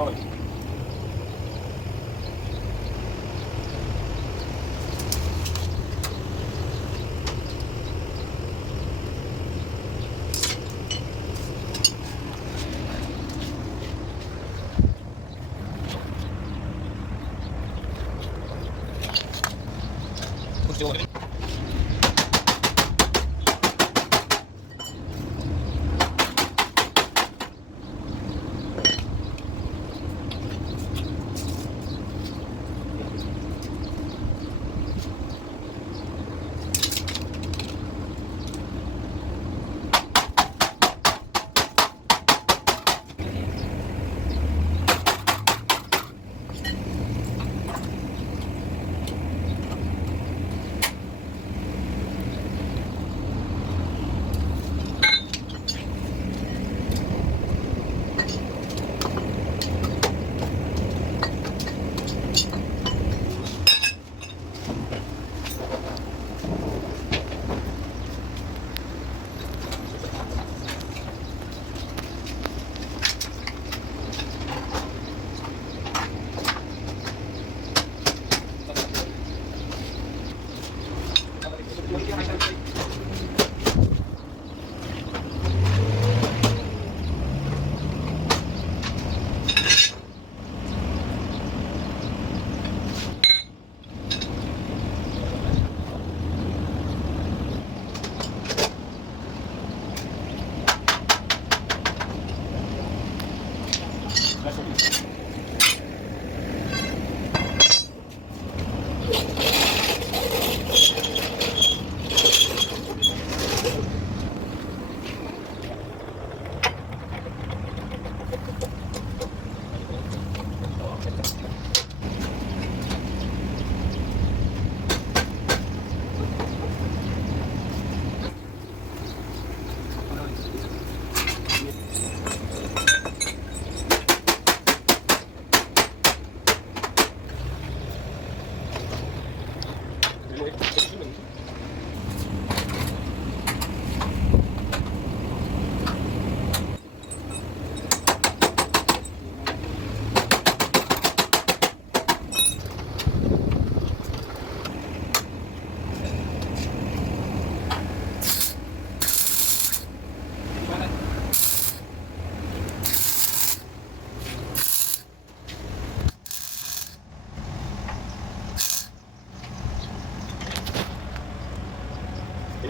Sorry. Gusto ko rin.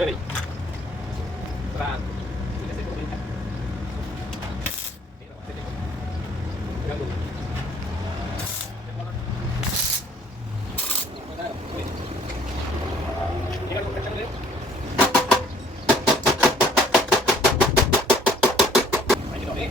Ready? Terang. Ini saya coba. Gabung. Ini kan kacang deh. Ini dong, nih.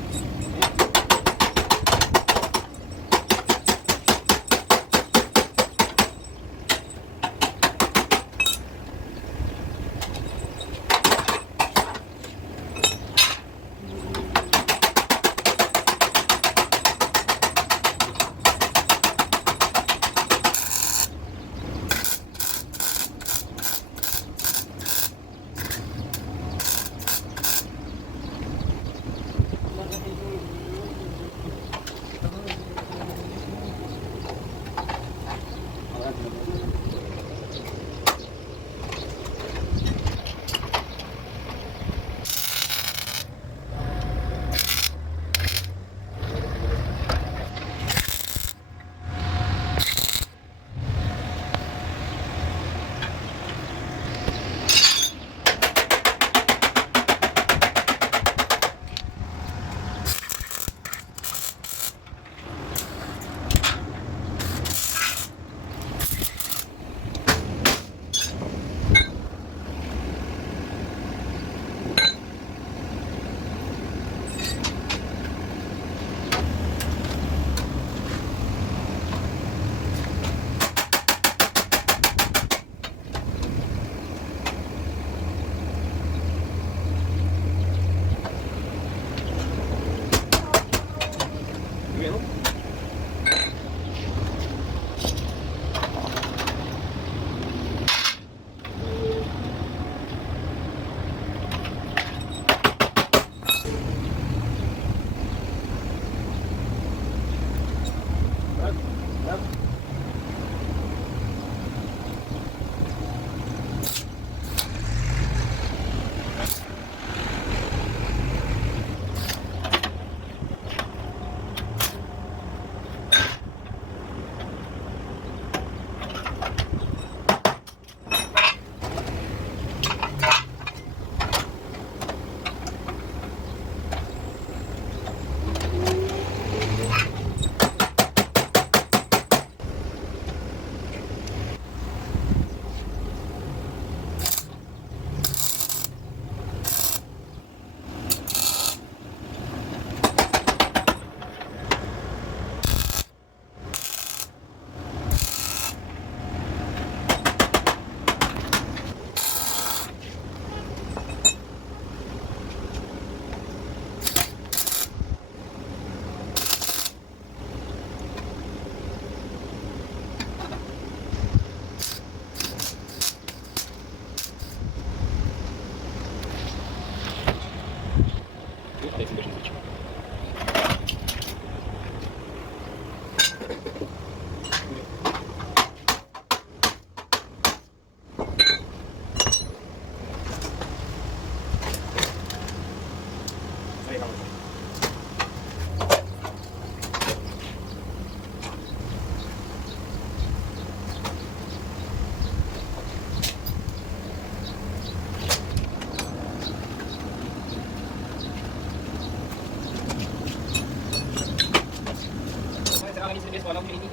guys, walang pinili.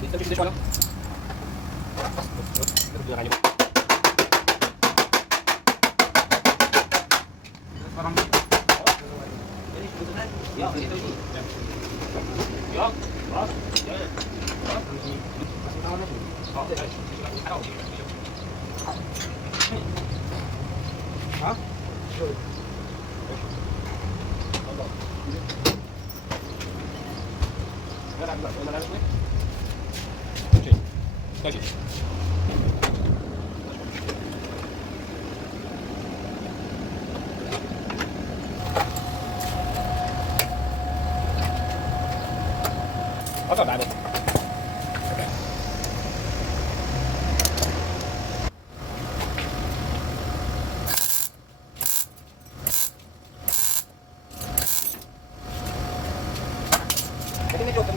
Dito bilis wala. Terus bilang aja. Parang Ya, itu ini. Ya, bos. Ya. masih tahu nih. Oh, tahu. Hah? Có bạn được. Cái này cho cái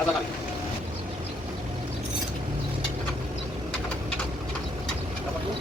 Rasa kali. Dapat dulu.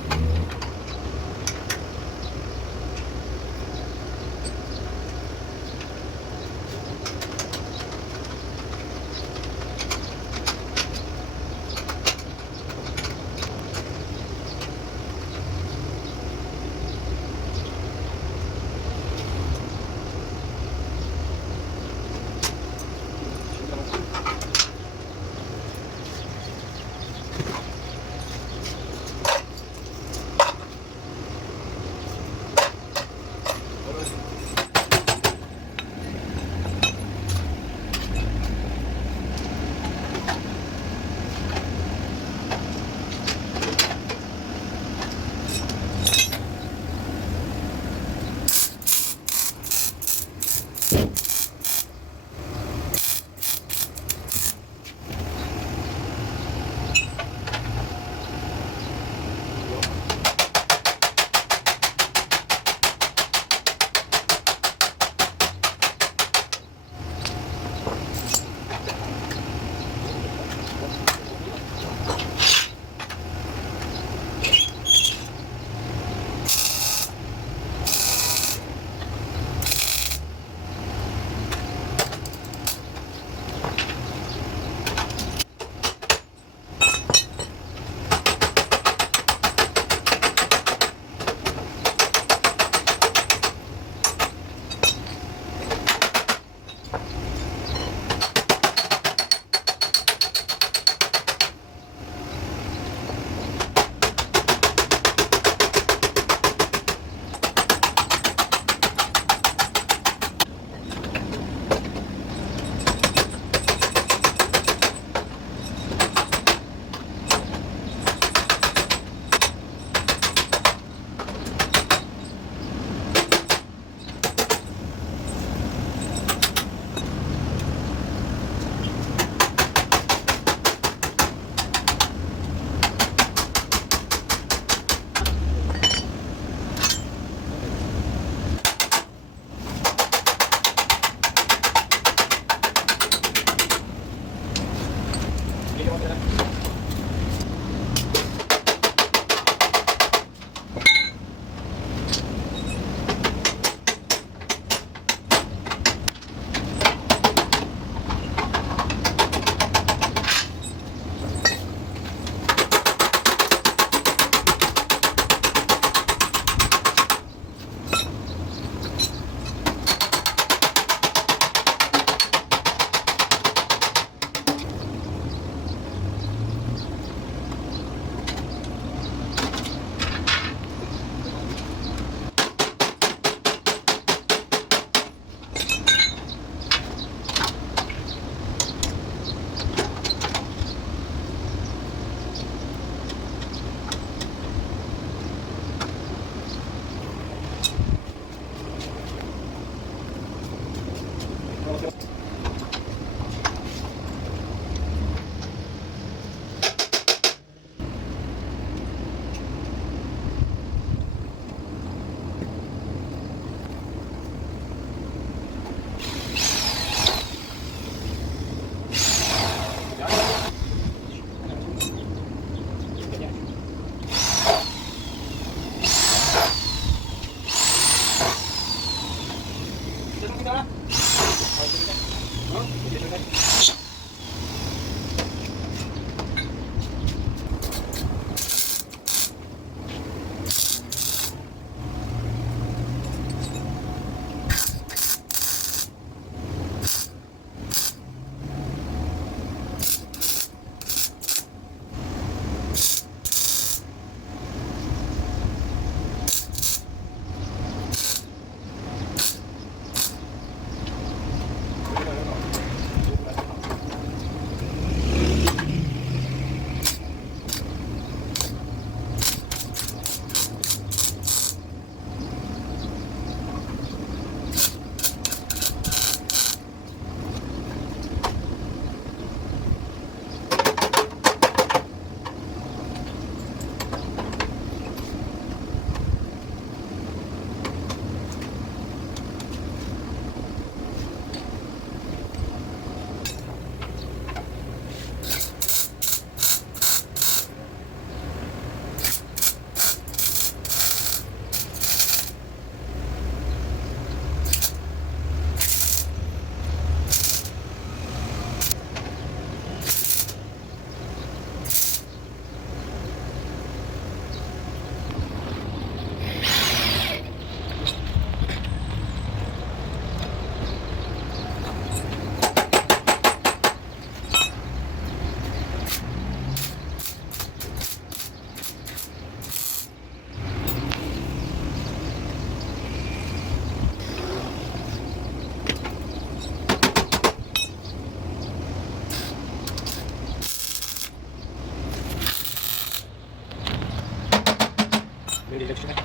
여기 이렇게 치네.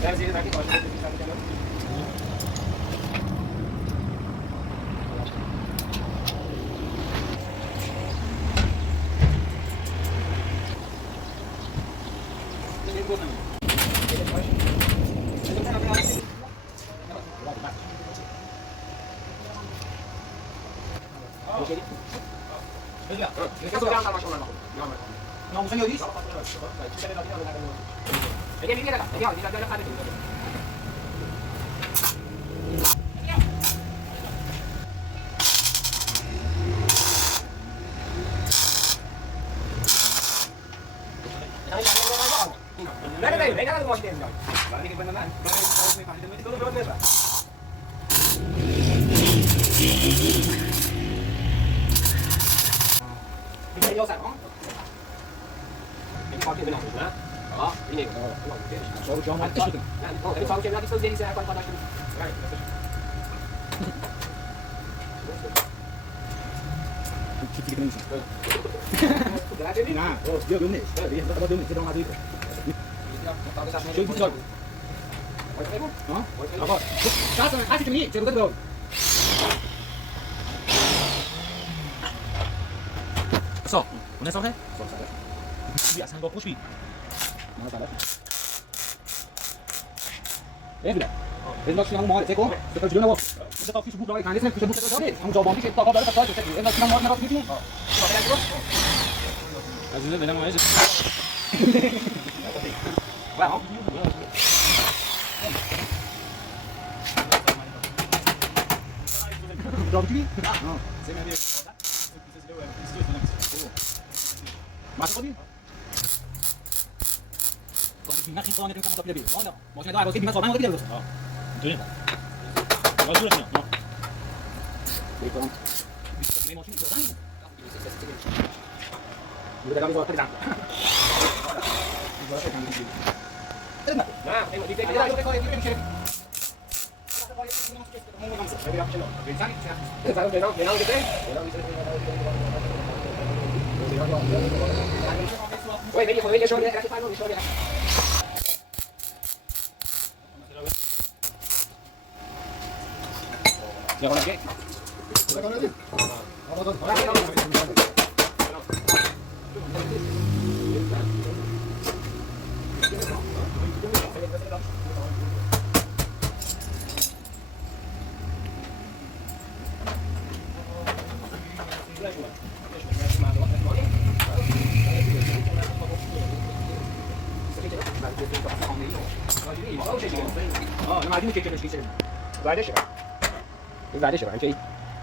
Saya sini lagi kalau saya bisa jalan. Ini pun. Nggak usah nyuris. Jadi ini kan, dia ada ada itu. Mereka mau sih enggak. Balik ke beneran. Balik kalau may pahit itu doon ba? Bisa yo sa, oh. Ini pakai benar, ha? Oh, ini. So, jangan mati sudah. Oh, ini tahu lagi sudah jadi saya akan pada sini. Right. Kita kena isi. Nah, oh, dia belum nih. Dia tak belum nih, kita orang itu. Jadi bisa. Hah? Apa? Kasih kasih ni, cepat dong. So, udah selesai? Selesai. Biasa nggak push. Mana salah? Sudah. Ini sudah mau cek kok. Kita juga nak. Kita tahu Facebook lagi kan, ini Facebook terus. Kamu coba nanti kita coba dapat cek. Ini sudah mau nak video. Aziznya benar mau aja. Wow. Drop TV? No. Masuk ni. Kau tinggal kita ni kita mau pilih. Mana? Mau saya ada tinggal soalnya mau pilih. Oh. Itu ni. Mau sudah ni. No. Baiklah. Bisa mau sini orang. Kita kami buat kerja. Nah, tengok di kita ada kau yang share. Woi, media show dia, kasih tahu show dia. Jangan lagi. Jangan lagi. Oh, nama ini cek cek. Ada sih. Ada sih, anjay.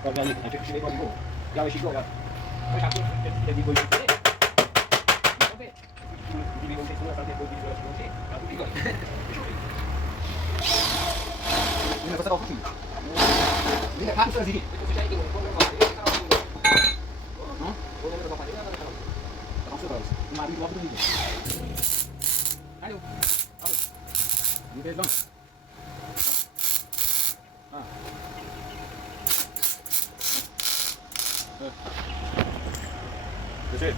Kalau ni, anjay sih lepas itu. Jangan sih gua. Kau satu jadi gol. Okey. Ini gol semua sampai gol di luar sini. Aku juga. Ini pasal apa sih? Ini kan pasal sini. Hah? Boleh berapa dia? Langsung terus. Mari dua puluh ni. Ayo. Ini bang. Ah. That's it.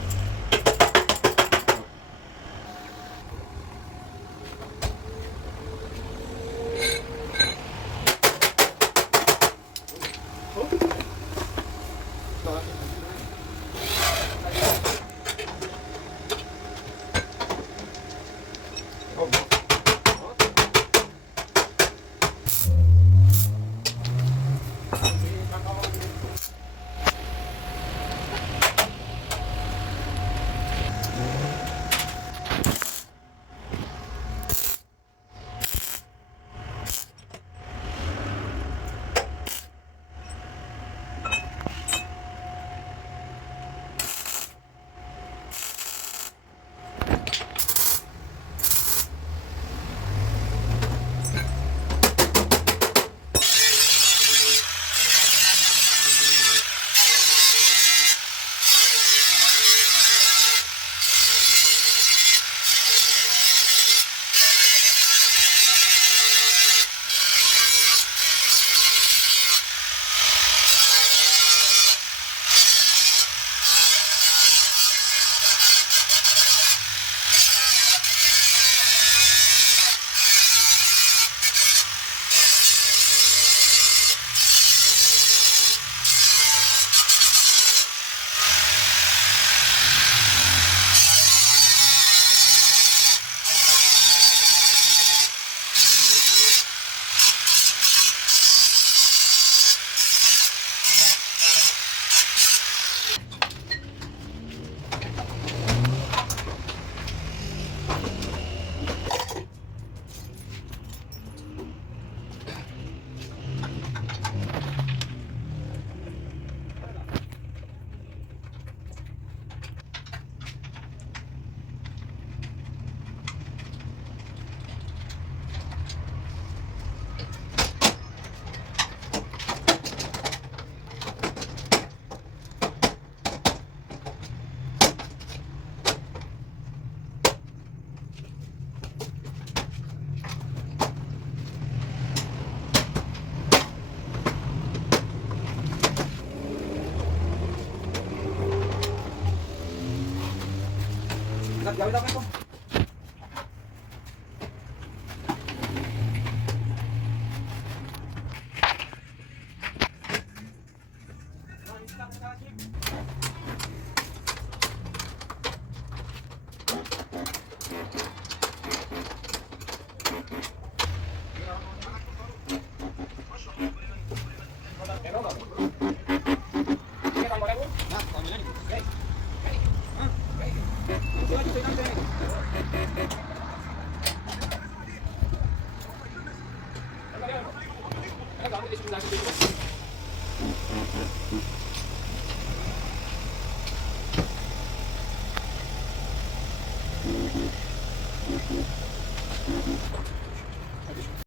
Gawin daw ko.